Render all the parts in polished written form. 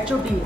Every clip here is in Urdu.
HOD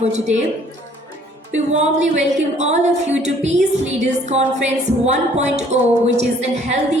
For today, we warmly welcome all of you to Peace Leaders Conference 1.0, which is a healthy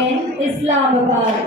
In Islamabad.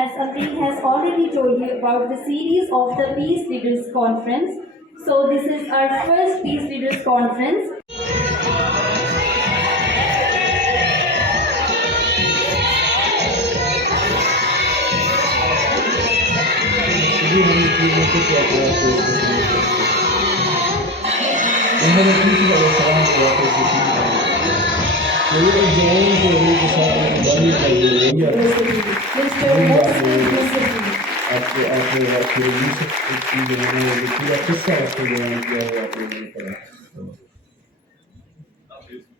As Amin has already told you about the series of the Peace Leaders Conference, so this is our first Peace Leaders Conference.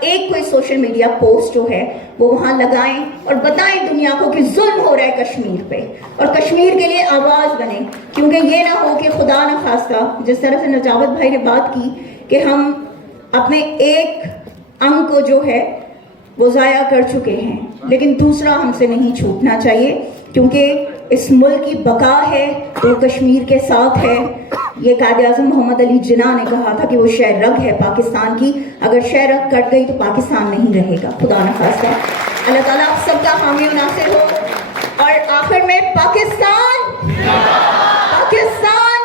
ایک کوئی سوشل میڈیا پوسٹ جو ہے وہ وہاں لگائیں اور بتائیں دنیا کو کہ ظلم ہو رہا ہے کشمیر پہ، اور کشمیر کے لیے آواز بنیں. کیونکہ یہ نہ ہو کہ خدا نہ خواستہ جس طرح سے نجاوت بھائی نے بات کی کہ ہم اپنے ایک انگ کو جو ہے وہ ضائع کر چکے ہیں، لیکن دوسرا ہم سے نہیں چھوٹنا چاہیے، کیونکہ اس ملک کی بقا ہے تو کشمیر کے ساتھ ہے. یہ قائد اعظم محمد علی جناح نے کہا تھا کہ وہ شہ رگ ہے پاکستان کی، اگر شہ رگ کٹ گئی تو پاکستان نہیں رہے گا، خدا نہ خواستہ. اللہ تعالیٰ آپ سب کا حامی و ناصر ہو. اور آخر میں Pakistan, Pakistan.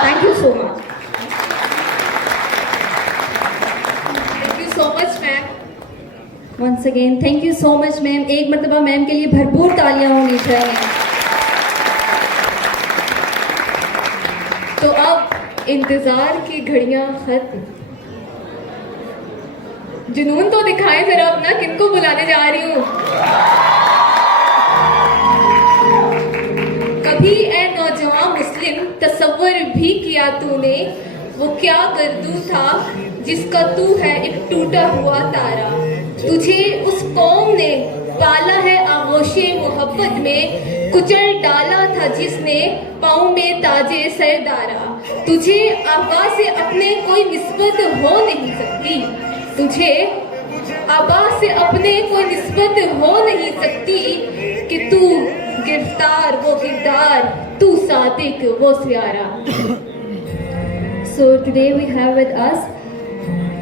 Thank you so much. Thank you so much, ma'am. Once again, thank you so much, ma'am. ایک مرتبہ میم کے لیے بھرپور تالیاں ہونی چاہیے. تو اب انتظار کی گھڑیاں ختم. جنون تو دکھائیں ذرا اپنا، کن کو بلانے جا رہی ہوں. کبھی اے نوجوان مسلم تصور بھی کیا تو نے، وہ کیا گردو تھا جس کا تو ہے ایک ٹوٹا ہوا تارا. تجھے اس قوم نے پالا ہے آغوش محبت میں، کچل ڈالا تھا جس نے پاؤں میں تاجے سردارا. تجھے آبا سے اپنے کوئی نسبت ہو نہیں سکتی، تجھے آبا سے اپنے کوئی نسبت ہو نہیں سکتی، کہ تو گرفتار وہ کردار، تو صادق وہ سیارہ. So today we have with us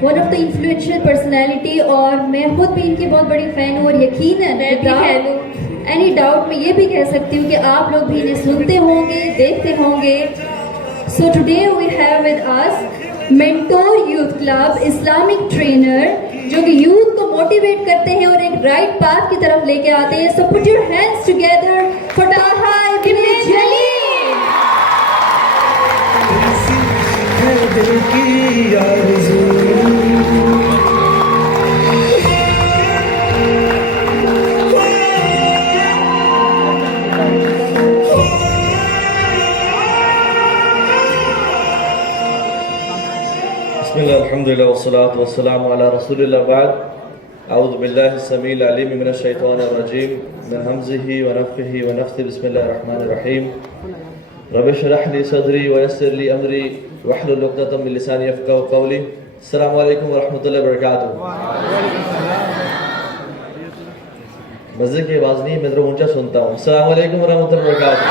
one of the influential personality، اور میں خود بھی ان کی بہت بڑی فین ہوں، اور یقیناً میں بھی فین ہوں. اینی ڈاؤٹ میں یہ بھی کہہ سکتی ہوں کہ آپ لوگ بھی انہیں سنتے ہوں گے، دیکھتے ہوں گے. So today we have with us mentor youth club Islamic trainer, جو کہ یوتھ کو موٹیویٹ کرتے ہیں اور ایک رائٹ پاتھ کی طرف لے کے آتے ہیں. So put your hands together for Talha ibn Jalil. دل کی آرزو بسم اللہ الحمدللہ والصلاة والسلام علی رسول اللہ. بعد اعوذ باللہ السمیع العلیم من الشیطان الرجیم من حمزہ ونفخہ ونفثہ. بسم اللہ الرحمن الرحیم. رب اشرح لی صدری ویسر لی امری واحلل عقدۃ من لسانی یفقهوا قولی. السلام علیکم ورحمۃ اللہ وبرکاتہ. مزے کی آواز نہیں، میں ذرا اونچا سنتا ہوں. السلام علیکم ورحمۃ اللہ وبرکاتہ.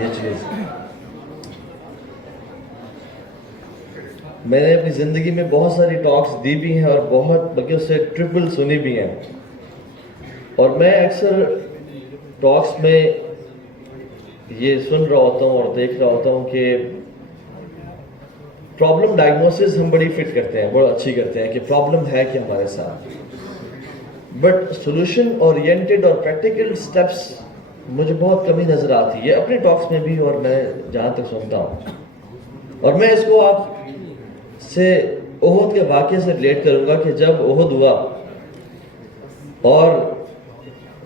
یہ چیز میں نے اپنی زندگی میں بہت ساری ٹاکس دی بھی ہیں، اور بہت بلکہ اس سے ٹرپل سنی بھی ہیں. اور میں اکثر ٹاکس میں یہ سن رہا ہوتا ہوں اور دیکھ رہا ہوتا ہوں کہ پرابلم ڈائگنوسس ہم بڑی فٹ کرتے ہیں، بڑا اچھی کرتے ہیں کہ پرابلم ہے کہ ہمارے ساتھ، بٹ سولوشن اورینٹڈ اور پریکٹیکل سٹیپس مجھے بہت کمی نظر آتی ہے اپنے ٹاکس میں بھی، اور میں جہاں تک سنتا ہوں. اور میں اس کو آپ سے احد کے واقعے سے ریلیٹ کروں گا کہ جب احد ہوا اور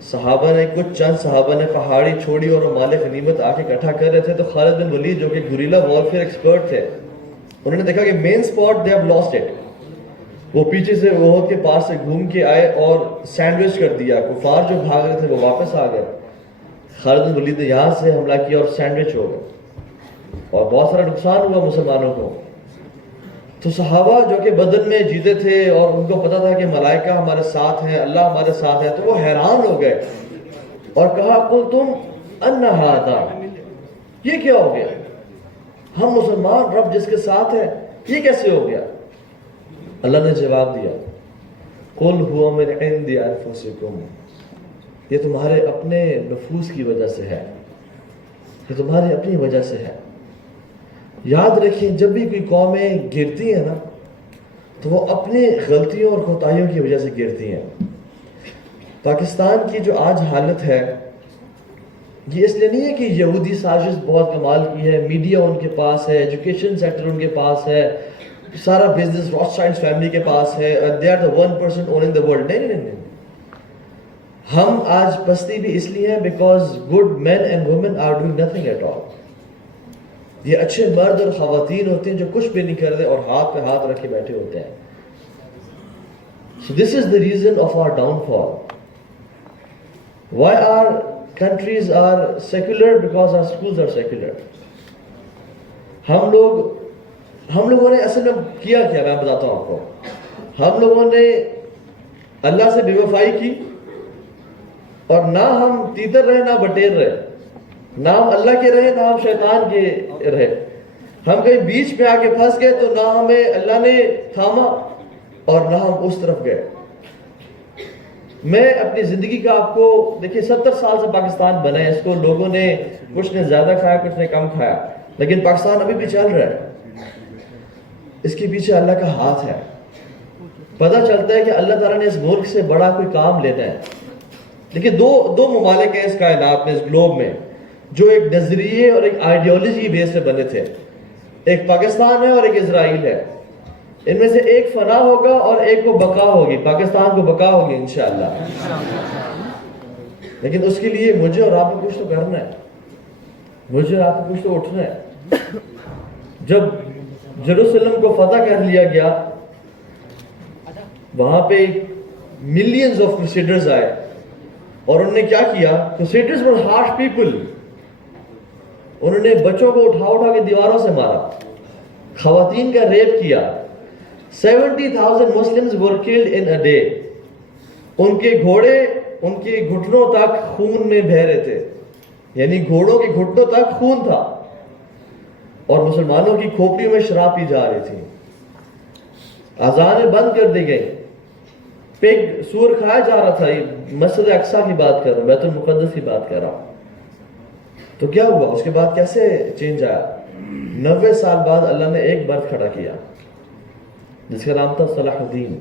صحابہ نے کچھ چند صحابہ نے پہاڑی چھوڑی اور وہ مال غنیمت آ کے اکٹھا کر رہے تھے، تو خالد بن ولید جو کہ گوریلا وارفیئر ایکسپرٹ تھے، انہوں نے دیکھا کہ main spot they have lost it. وہ پیچھے سے احد کے پاس سے گھوم کے آئے اور سینڈوچ کر دیا. کفار جو بھاگ رہے تھے وہ واپس آ گئے. خالد بن ولید نے یہاں سے حملہ کیا اور سینڈوچ ہو گئے اور بہت سارا نقصان ہوا مسلمانوں کو. تو صحابہ جو کہ بدر میں جیتے تھے اور ان کو پتا تھا کہ ملائکہ ہمارے ساتھ ہیں، اللہ ہمارے ساتھ ہے، تو وہ حیران ہو گئے اور کہا قلتم ان ھذا، یہ کیا ہو گیا؟ ہم مسلمان، رب جس کے ساتھ ہے، یہ کیسے ہو گیا؟ اللہ نے جواب دیا قل ھو من عند انفسکم، یہ تمہارے اپنے نفوس کی وجہ سے ہے، یہ تمہاری اپنی وجہ سے ہے. یاد رکھیں جب بھی کوئی قومیں گرتی ہیں نا تو وہ اپنے غلطیوں اور کوتاہیوں کی وجہ سے گرتی ہیں. پاکستان کی جو آج حالت ہے یہ اس لیے نہیں ہے کہ یہودی سازش بہت کمال کی ہے، میڈیا ان کے پاس ہے، ایجوکیشن سیکٹر ان کے پاس ہے، سارا بزنس روتھشائلڈ فیملی کے پاس ہے، they are the 1% owning the world. نہیں. ہم آج پستی بھی اس لیے ہیں because good men and women are doing nothing at all. یہ اچھے مرد اور خواتین ہوتے ہیں جو کچھ بھی نہیں کر رہے اور ہاتھ پہ ہاتھ رکھ کے بیٹھے ہوتے ہیں. So this is the reason of our downfall. Why our countries are secular? Because our schools are secular. ہم لوگوں نے اصل میں کیا کیا میں بتاتا ہوں آپ کو. ہم لوگوں نے اللہ سے بے وفائی کی, اور نہ ہم تیتر رہے نہ بٹیر رہے, نہ ہم اللہ کے رہے نہ ہم شیطان کے رہے. ہم کہیں بیچ پہ آ کے پھنس گئے تو نہ ہمیں اللہ نے تھاما اور نہ ہم اس طرف گئے. میں اپنی زندگی کا آپ کو دیکھیے 70 سال سے پاکستان بنا ہے, اس کو لوگوں نے کچھ نے زیادہ کھایا کچھ نے کم کھایا, لیکن پاکستان ابھی بھی چل رہا ہے. اس کے پیچھے اللہ کا ہاتھ ہے. پتہ چلتا ہے کہ اللہ تعالیٰ نے اس ملک سے بڑا کوئی کام لینا ہے. دیکھیے دو ممالک ہیں اس کائنات میں, اس گلوب میں, جو ایک نظریے اور ایک آئیڈیالوجی بیس پہ بنے تھے. ایک پاکستان ہے اور ایک اسرائیل ہے. ان میں سے ایک فنا ہوگا اور ایک کو بقا ہوگی. پاکستان کو بقا ہوگی انشاءاللہ. لیکن اس کے لیے مجھے اور آپ کو کچھ تو کرنا ہے, مجھے اور آپ کو کچھ تو اٹھنا ہے. جب جیروسلم کو فتح کر لیا گیا, وہاں پہ ملینز آف کروسیڈرز آئے, اور انہوں نے کیا کیا؟ کروسیڈرز ور ہارش پیپل. انہوں نے بچوں کو اٹھا کے دیواروں سے مارا, خواتین کا ریپ کیا. 70,000 Muslims were killed in a day. ان کے گھوڑے ان کے گھٹنوں تک خون میں بہہ رہے تھے, یعنی گھوڑوں کے گھٹنوں تک خون تھا, اور مسلمانوں کی کھوپڑیوں میں شراب پی جا رہی تھی. اذانیں بند کر دی گئی, پگ سور کھایا جا رہا تھا. مسجد اقصی کی بات کر رہا ہوں, بیت المقدس کی بات کر رہا ہوں. تو کیا ہوا اس کے بعد؟ کیسے چینج آیا؟ 90 سال بعد اللہ نے ایک مرد کھڑا کیا جس کا نام تھا صلاح الدین.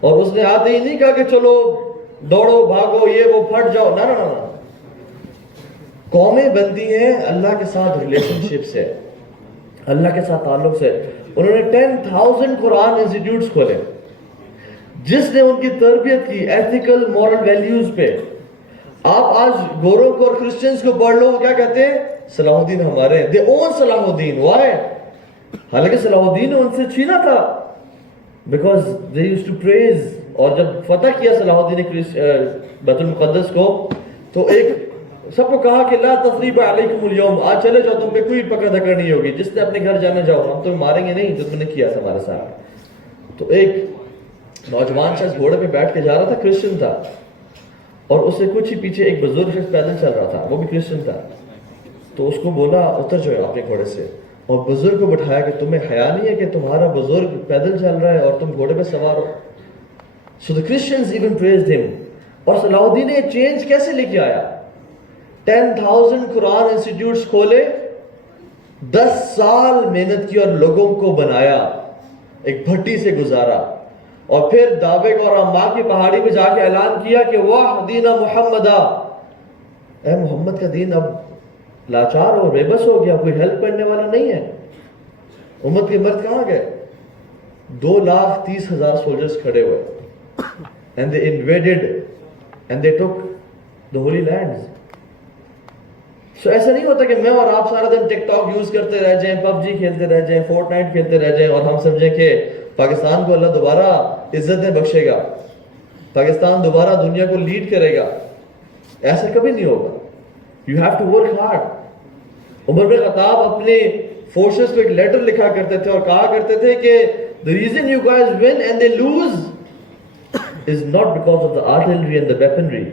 اور اس نے آتے ہی نہیں کہا کہ چلو دوڑو بھاگو یہ وہ پھٹ جاؤ, نہ. قومیں بنتی ہیں اللہ کے ساتھ ریلیشن شپ سے, اللہ کے ساتھ تعلق سے. انہوں نے 10,000 قرآن انسٹیٹیوٹس کھولے جس نے ان کی تربیت کی ایتھیکل مورل ویلیوز پہ. آپ آج گوروں کو اور کرسچنز کو پڑھ لو, کیا کہتے ہیں؟ صلاح الدین ہمارے ہیں. دے اون صلاح الدین. وائی؟ حالانکہ صلاح الدین نے ان سے چھینا تھا, because they used to praise. اور جب فتح کیا صلاح الدین نے بیت المقدس کو, تو ایک سب کو کہا کہ لا تثریب علیکم اليوم, آج چلے جاؤ, تم پہ کوئی پکڑ دھکڑ نہیں ہوگی, جس نے اپنے گھر جانے جاؤ, ہم تمہیں ماریں گے نہیں جو تم نے کیا تھا ہمارے ساتھ. تو ایک نوجوان شخص گھوڑے پہ بیٹھ کے جا رہا تھا, کرسچن تھا, اور اس سے کچھ ہی پیچھے ایک بزرگ شخص پیدل چل رہا تھا, وہ بھی کرسچن تھا. تو اس کو بولا اتر جاؤ اپنے گھوڑے سے, اور بزرگ کو بٹھایا کہ تمہیں حیا نہیں ہے کہ تمہارا بزرگ پیدل چل رہا ہے اور تم گھوڑے پہ سوار ہو. So the Christians even praised him. اور صلاح الدین نے چینج کیسے لے کے آیا؟ 10,000 قرآن انسٹیٹیوٹس کھولے, 10 سال محنت کی اور لوگوں کو بنایا, ایک بھٹی سے گزارا, اور پھر دعوے کو اور ماں کی پہاڑی پہ جا کے اعلان کیا کہ واہ دین محمدہ, اے محمد کا دین اب لاچار اور بے بس ہو گیا, کوئی ہیلپ کرنے والا نہیں ہے. امت کے مرد کہاں گئے؟ 2,30,000 سولجرز کھڑے ہوئے, and they invaded and they took the holy lands. So ایسا نہیں ہوتا کہ میں اور آپ سارا دن ٹک ٹاک یوز کرتے رہ جائیں, پب جی کھیلتے رہ جائیں, فورٹ نائٹ کھیلتے رہ جائیں, اور ہم سمجھیں کہ پاکستان کو اللہ دوبارہ عزتیں بخشے گا, پاکستان دوبارہ دنیا کو لیڈ کرے گا. ایسا کبھی نہیں ہوگا. You have to work hard. عمر بن خطاب اپنے فورسز کو ایک لیٹر لکھا کرتے تھے اور کہا کرتے تھے کہ the reason you guys win and they lose is not because of the artillery and the weaponry.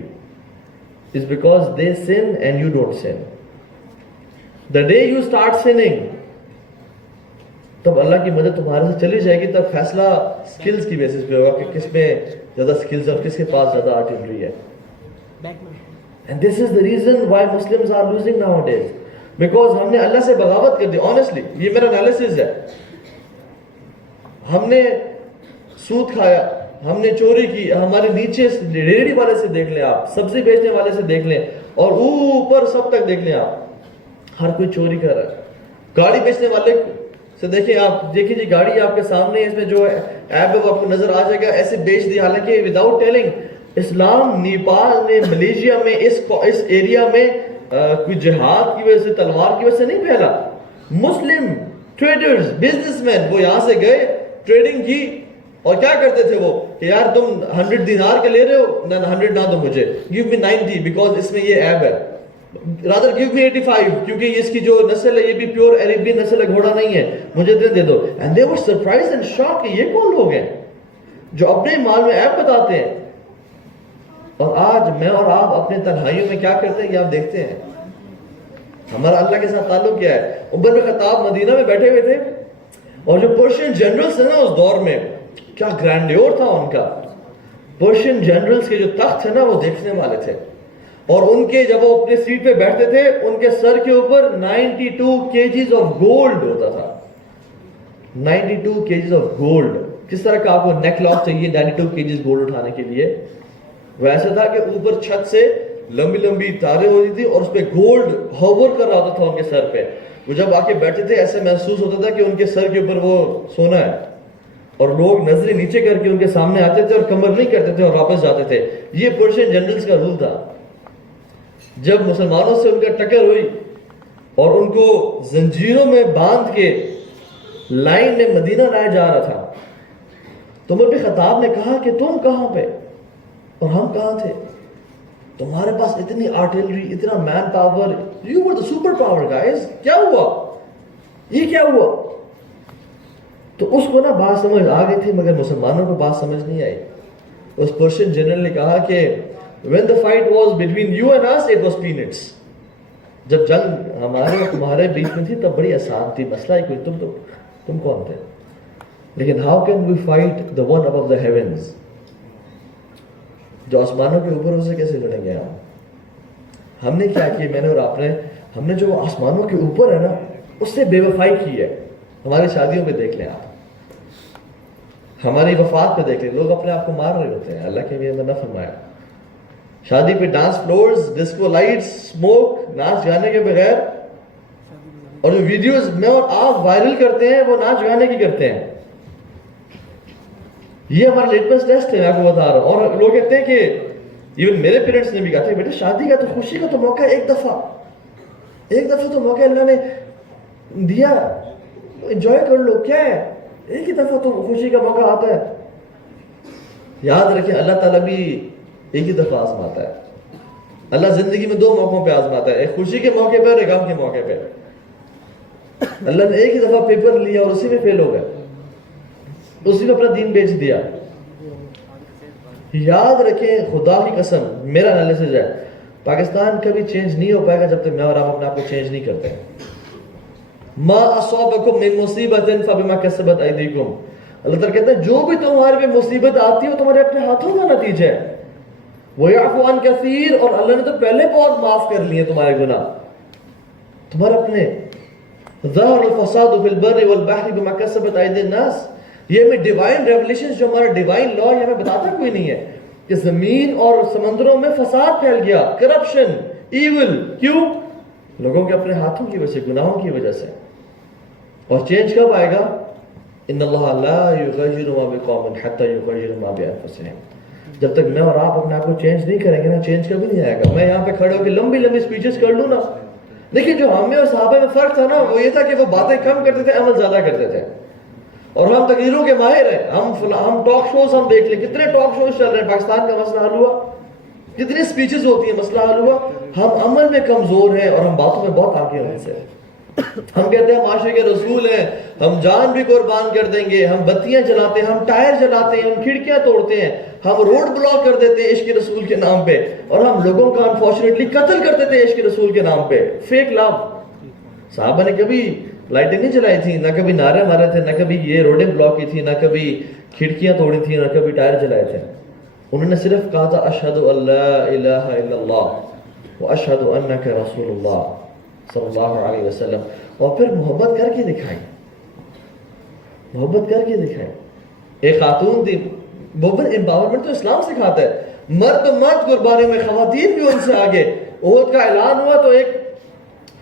It's because they sin and you don't sin. The day you start sinning, تب اللہ کی مدد تمہارے سے چلی جائے گی. تب فیصلہ سکلز کی بیسس پہ ہوگا کہ کس میں زیادہ سکلز اور کس کے پاس زیادہ آرٹلری ہے. And this is the reason why Muslims are losing nowadays. Because ہم نے اللہ سے بغاوت کر دی. Honestly, یہ میرا انالیسز ہے. ہم نے سود کھایا, ہم نے چوری کی, ہمارے نیچے ریڑھی والے سے دیکھ لیں آپ, سبزی بیچنے والے سے دیکھ لیں, اور اوپر سب تک دیکھ لیں آپ, ہر کوئی چوری کر رہا ہے. گاڑی بیچنے والے سے دیکھیں آپ, دیکھیں جی گاڑی آپ کے سامنے, اس میں جو ایپ ہے وہ آپ کو نظر آ جائے گا, ایسے بیچ دی. حالانکہ وداؤٹ ٹیلنگ اسلام نیپال میں, ملیشیا میں, اس ایریا میں کوئی جہاد کی وجہ سے, تلوار کی وجہ سے نہیں پھیلا. مسلم ٹریڈرز بزنس مین وہ یہاں سے گئے ٹریڈنگ کی اور کیا کرتے تھے وہ کہ یار تم 100 دینار کا لے رہے ہو نہ 100 نہ دو مجھے گیو می 90 بیکاز اس میں یہ ایب ہے رادر گیو می 85 کیونکہ اس کی جو نسل ہے یہ بھی پیور عربی نسل ہے گھوڑا نہیں ہے مجھے اتنے دے دو and they were surprise and shock کہ یہ کون لوگ ہیں جو اپنے مال میں ایب بتاتے ہیں. اور آج میں اور آپ اپنے تنہائیوں میں کیا کرتے ہیں یہ آپ دیکھتے ہیں. ہمارا اللہ کے ساتھ تعلق کیا ہے. عمر بن خطاب مدینہ میں بیٹھے ہوئے تھے اور جو پرشین جنرلز تھے نا اس دور میں کیا گرینڈیور تھا ان کا. پرشین جنرلز کے جو تخت تھے نا وہ دیکھنے والے تھے اور ان کے جب وہ اپنے سیٹ پہ بیٹھتے تھے ان کے سر کے اوپر 92 kgs آف گولڈ ہوتا تھا. 92 kgs آف گولڈ. کس طرح کا آپ کو نیک لاک چاہیے 92 kgs گولڈ اٹھانے کے لیے. ویسا تھا کہ اوپر چھت سے لمبی لمبی تاریں ہوتی تھی اور اس پہ گولڈ ہوور کر رہا ہوتا تھا ان کے سر پہ. وہ جب آ کے بیٹھتے تھے ایسے محسوس ہوتا تھا کہ ان کے سر کے اوپر وہ سونا ہے اور لوگ نظریں نیچے کر کے ان کے سامنے آتے تھے اور کمر نہیں کرتے تھے اور واپس جاتے تھے. یہ پرشین جنرلز کا رول تھا. جب مسلمانوں سے ان کا ٹکر ہوئی اور ان کو زنجیروں میں باندھ کے لائن میں مدینہ لایا جا رہا تھا تو عمر بن خطاب نے کہا کہ تم کہاں پہ اور ہم کہاں تھے. تمہارے پاس اتنی آرٹلری اتنا manpower you were the superpower guys. کیا ہوا یہ کیا ہوا. تو اس کو نا بات سمجھ آ گئی تھی مگر مسلمانوں کو بات سمجھ نہیں آئی. اس پرشین جنرل نے کہا کہ when the fight was between you and us it was peanuts. جب جنگ ہمارے اور تمہارے بیچ میں تھی تب بڑی آسان تھی مسئلہ ہی کوئی تم کون تھے. لیکن how can we fight the one above the heavens. جو آسمانوں کے اوپر اسے کیسے لڑیں گے ہم نے کیا کیا میں نے اور آپ نے ہم نے جو آسمانوں کے اوپر ہے نا اس سے بے وفائی کی ہے. ہماری شادیوں پہ دیکھ لیں آپ ہماری وفات پہ دیکھ لیں لوگ اپنے آپ کو مار رہے ہوتے ہیں. اللہ کے لیے نہ فرمایا. شادی پہ dance floors disco lights smoke ناچ گانے کے بغیر اور جو ویڈیوز میں اور آپ وائرل کرتے ہیں وہ ناچ گانے کی کرتے ہیں. یہ ہمارا لیٹمس ٹیسٹ ہے میں آپ کو بتا رہا ہوں. اور لوگ کہتے ہیں کہ ایون میرے پیرنٹس نے بھی کہا تھا بیٹا شادی کا تو خوشی کا تو موقع ایک دفعہ تو موقع اللہ نے دیا انجوائے کر لو. کیا ہے ایک ہی دفعہ تو خوشی کا موقع آتا ہے. یاد رکھیں اللہ تعالیٰ بھی ایک ہی دفعہ آزماتا ہے. اللہ زندگی میں 2 موقعوں پہ آزماتا ہے ایک خوشی کے موقع پہ اور ایک غم کے موقع پہ. اللہ نے ایک ہی دفعہ پیپر لیا اور اسی میں فیل ہو گئے اسی میں اپنا دین بیچ دیا. یاد رکھیں خدا کی قسم میرا انالیسس ہے پاکستان کبھی چینج نہیں ہو پائے گا جب تک میں اور آپ اپنے آپ کو چینج نہیں کرتے. ما اصابکم من مصیبت فبما کسبت ایدیکم. اللہ تعالیٰ کہتا ہے جو بھی تمہارے پہ مصیبت آتی ہے وہ تمہارے اپنے ہاتھوں کا نتیجہ ہے. وَيَعْفُ عَنْ كَثِيرٌ. اور اللہ نے تو پہلے بہت معاف کر لیے تمہارے گناہ تمہارے اپنے. ظَهَرَ الْفَسَادُ فِي الْبَرِّ وَالْبَحْرِ بِمَا كَسَبَتْ أَيْدِي النَّاسِ. یہ ہمیں ڈیوائن ریولیشن جو ہمارا ڈیوائن لا یہ ہمیں بتاتا کوئی نہیں ہے کہ زمین اور سمندروں میں فساد پھیل گیا کرپشن ایول. کیوں؟ لوگوں کے اپنے ہاتھوں کی وجہ سے گناہوں کی وجہ سے. اور چینج کب آئے گا؟ ان اللہ لا یغیر ما بقوم حتى یغیروا ما بانفسهم. جب تک میں اور آپ اپنے آپ کو چینج نہیں کریں گے نا چینج کبھی نہیں آئے گا. میں یہاں پہ کھڑے ہو کے لمبی لمبی اسپیچز کر لوں نا لیکن جو ہمیں اور صحابہ میں فرق تھا نا وہ یہ تھا کہ وہ باتیں کم کرتے تھے عمل زیادہ کرتے تھے. اور ہم تقریروں کے ماہر ہیں. ہم ٹاک شوز ہم دیکھ لیں کتنے ٹاک شوز چل رہے ہیں. پاکستان کا مسئلہ حل ہوا کتنی اسپیچز ہوتی ہیں مسئلہ حل ہوا. ہم عمل میں کمزور ہیں اور ہم باتوں میں بہت آگے ہیں ان سے. ہم کہتے ہیں معاشرے کے رسول ہیں ہم جان بھی قربان کر دیں گے. ہم بتیاں جلاتے ہیں ہم ٹائر جلاتے ہیں ہم کھڑکیاں توڑتے ہیں ہم روڈ بلاک کر دیتے ہیں عشق رسول کے نام پہ. اور ہم لوگوں کا انفارچونیٹلی قتل کرتے تھے عشق رسول کے نام پہ. فیک لو. صحابہ نے کبھی لائٹیں نہیں جلائی تھی نہ کبھی نعرے مارے تھے نہ کبھی یہ روڈیں بلاک کی تھی نہ کبھی کھڑکیاں توڑی تھی نہ کبھی ٹائر جلائے تھے. انہوں نے صرف کہا تھا اشہد ان لا الہ الا اللہ واشہد انک رسول اللہ صلی اللہ علیہ وسلم. اور پھر محبت کر کے دکھائی. ایک خاتون تھی. وومن امپاورمنٹ تو اسلام سکھاتا ہے. مرد تو مرد قربانی میں خواتین بھی ان سے آگے. احد کا اعلان ہوا تو ایک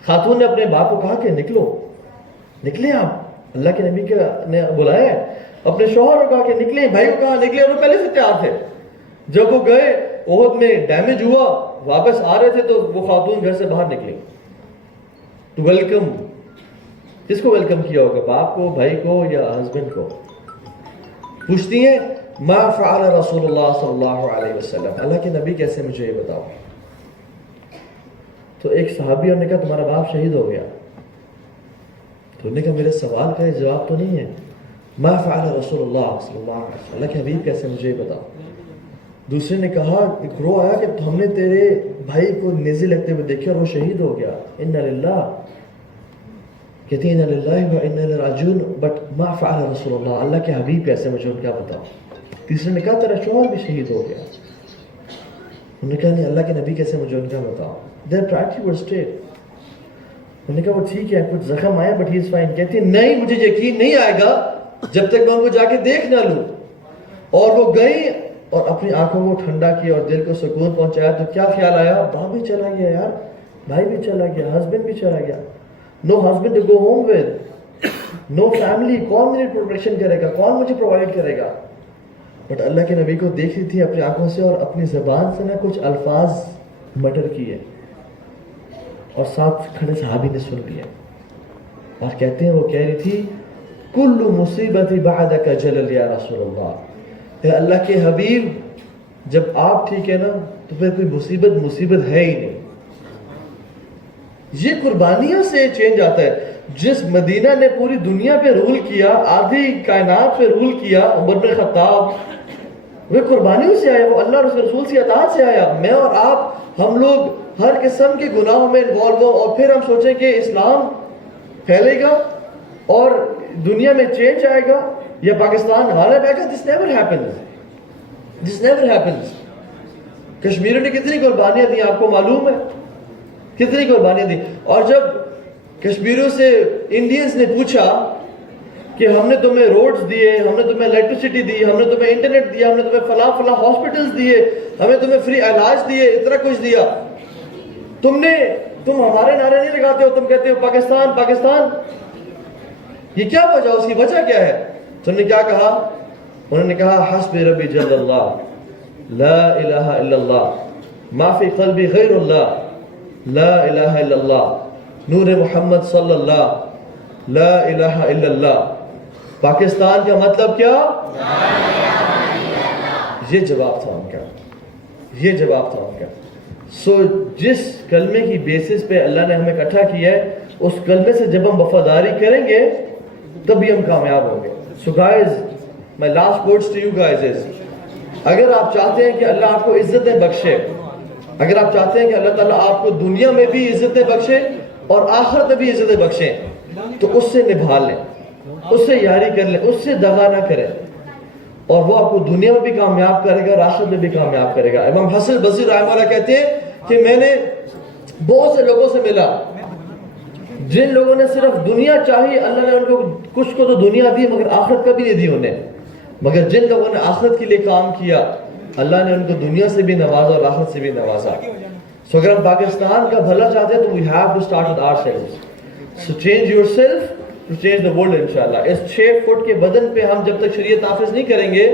خاتون نے اپنے باپ کو کہا کہ نکلے آپ اللہ کے نبی نے بلایا ہے. اپنے شوہر کو کہا کہ نکلیں بھائی کو کہا نکلے اور وہ پہلے سے تیار تھے. جب وہ گئے احد میں ڈیمیج ہوا واپس آ رہے تھے تو وہ خاتون گھر سے باہر نکلی ٹو ویلکم کس کو ویلکم کیا ہوگا؟ باپ کو، بھائی کو یا ہسبینڈ کو؟ پوچھتی ہیں ما فعل رسول اللہ صلی اللہ علیہ وسلم، اللہ کے نبی کیسے، مجھے یہ بتاؤ. تو ایک صحابی نے کہا تمہارا باپ شہید ہو گیا. تو انہوں نے کہا میرے سوال کا جواب تو نہیں ہے. ما فعل رسول اللہ صلی اللہ علیہ وسلم، اللہ کے حبیب کیسے، مجھے یہ بتاؤ. دوسرے نے کہا ایک رو آیا کہ ہم نے تیرے بھائی کو نیزے لگتے ہوئے دیکھا اور وہ شہید ہو گیا. انا للہ، کہتی ہیں انا للہ و انا الیہ راجعون، بٹ ما فعل رسول اللہ، اللہ کے حبیب کیسے، مجھے ان کا بتاؤ. تیسرے نے کہا تیرا شوہر بھی شہید ہو گیا. انہوں نے کہا نہیں، اللہ کے نبی کیسے، مجھے ان کا بتاؤ. Their priority was straight. انہوں نے کہا وہ ٹھیک ہے کچھ زخم آیا بٹ ہی از فائن. کہتی ہے نہیں، مجھے یقین نہیں آئے گا جب تک میں ان کو جا کے دیکھ نہ لوں. اور وہ گئی اور اپنی آنکھوں کو ٹھنڈا کیا اور دل کو سکون پہنچایا. تو کیا خیال آیا؟ باپ بھی چلا گیا یار، بھائی بھی چلا گیا، ہسبینڈ بھی چلا گیا. No husband to go home with, no family. کون میری پروٹیکشن کرے گا، کون مجھے پرووائڈ کرے گا؟ بٹ اللہ کے نبی کو دیکھ رہی تھی اپنی آنکھوں سے اور اپنی زبان سے نہ کچھ الفاظ مٹر کیے اور ساتھ کھڑے صحابی نے سن لیا. اور کہتے ہیں وہ کہہ رہی تھی کل مصیبت بعدک جلل یا رسول اللہ، اے اللہ کے حبیب جب آپ ٹھیک ہے نا تو پھر کوئی مصیبت ہے ہی نہیں. یہ قربانیوں سے چینج آتا ہے. جس مدینہ نے پوری دنیا پہ رول کیا، آدھی کائنات پہ رول کیا، عمر بن خطاب، وہ قربانیوں سے آیا، وہ اللہ اور اس کے رسول سے اطاعت سے آیا. میں اور آپ، ہم لوگ ہر قسم کے گناہوں میں انوالو ہو اور پھر ہم سوچیں کہ اسلام پھیلے گا اور دنیا میں چینج آئے گا یا پاکستان غالب آئے گا. دس نیور ہیپنز، دس نیور ہیپنز. کشمیریوں نے کتنی قربانیاں دی آپ کو معلوم ہے، کتنی قربانیاں دی. اور جب کشمیریوں سے انڈینز نے پوچھا کہ ہم نے تمہیں روڈز دیے، ہم نے تمہیں الیکٹریسٹی دی، ہم نے تمہیں انٹرنیٹ دیا، ہم نے تمہیں فلاں فلاں ہاسپٹلز دیے، ہمیں تمہیں فری علاج دیے، اتنا کچھ دیا، تم ہمارے نعرے نہیں لگاتے ہو، تم کہتے ہو پاکستان پاکستان. یہ کیا وجہ، اس کی وجہ کیا ہے؟ تم نے کیا کہا؟ انہوں نے کہا حسبی ربی جل اللہ لا الہ الا اللہ ما فی قلبی غیر اللہ لا الہ الا اللہ نور محمد صلی اللہ لا الہ الا اللہ. پاکستان کا مطلب کیا؟ یہ جواب تھا ان کا، یہ جواب تھا ان کا. سو جس کلمے کی بیسس پہ اللہ نے ہمیں اکٹھا کیا ہے، اس کلمے سے جب ہم وفاداری کریں گے تبھی ہم کامیاب ہوں گے. So guys, my last words to you guys is، اگر آپ چاہتے ہیں کہ اللہ آپ کو عزتیں بخشے، اگر آپ چاہتے ہیں کہ اللہ تعالیٰ آپ کو دنیا میں بھی عزتیں بخشے اور آخرت میں بھی عزتیں بخشیں، تو اس سے نبھا لیں، اس سے یاری کر لیں، اس سے دغا نہ کریں، اور وہ آپ کو دنیا میں بھی کامیاب کرے گا اور آخرت میں بھی کامیاب کرے گا. امام حسن بصری رحمہ اللہ کہتے ہیں کہ میں نے بہت سے لوگوں سے ملا جن لوگوں نے صرف دنیا چاہی، اللہ نے ان کو کچھ کو تو دنیا دی مگر آخرت کبھی نہیں دی انہیں. مگر جن لوگوں نے آخرت کے لیے کام کیا، اللہ نے ان کو دنیا سے بھی نوازا اور آخرت سے بھی نوازا. سو اگر ہم پاکستان کا بھلا چاہتے ہیں تو we have to start with ourselves. So change yourself to change the world انشاءاللہ. اس 6 فٹ کے بدن پہ ہم جب تک شریعت نافذ نہیں کریں گے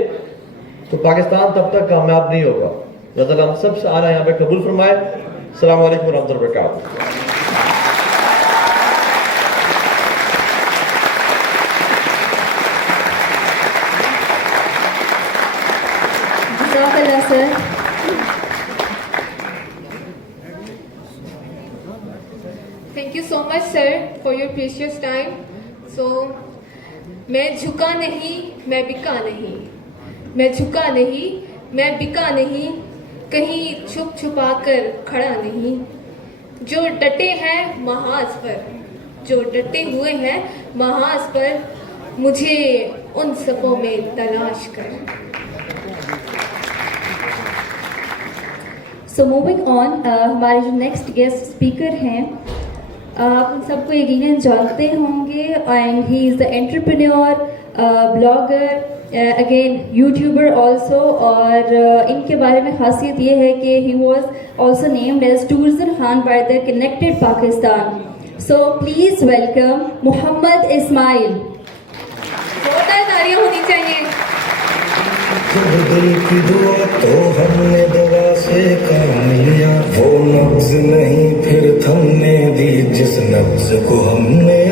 تو پاکستان تب تک کامیاب نہیں ہوگا. اللہ تعالیٰ ہم سب سے آنا یہاں پہ قبول فرمائے. السلام علیکم ورحمۃ اللہ وبرکاتہ. Sir. Thank you so much, sir, for your precious time. So, میں جھکا نہیں، میں بکا نہیں، میں جھکا نہیں، میں بکا نہیں، کہیں چھپ چھپا کر کھڑا نہیں. جو ڈٹے ہیں محاذ پر، جو ڈٹے ہوئے ہیں محاذ پر، مجھے ان صفوں میں تلاش کر. سو موونگ آن، ہمارے جو نیکسٹ گیسٹ اسپیکر ہیں آپ ان سب کو یقیناً جانتے ہوں گے، and he is the entrepreneur, blogger, again YouTuber also. اور ان کے بارے میں خاصیت یہ ہے کہ he was also named as tourism Khan by the connected Pakistan. So please welcome Muhammad Ismail. زوردار تالیاں ہونی چاہیے. دل کی دعا تو ہم نے دوا سے کام لیا، وہ نبض نہیں پھر تھم نے دی جس نبض کو ہم نے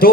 2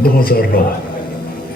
2009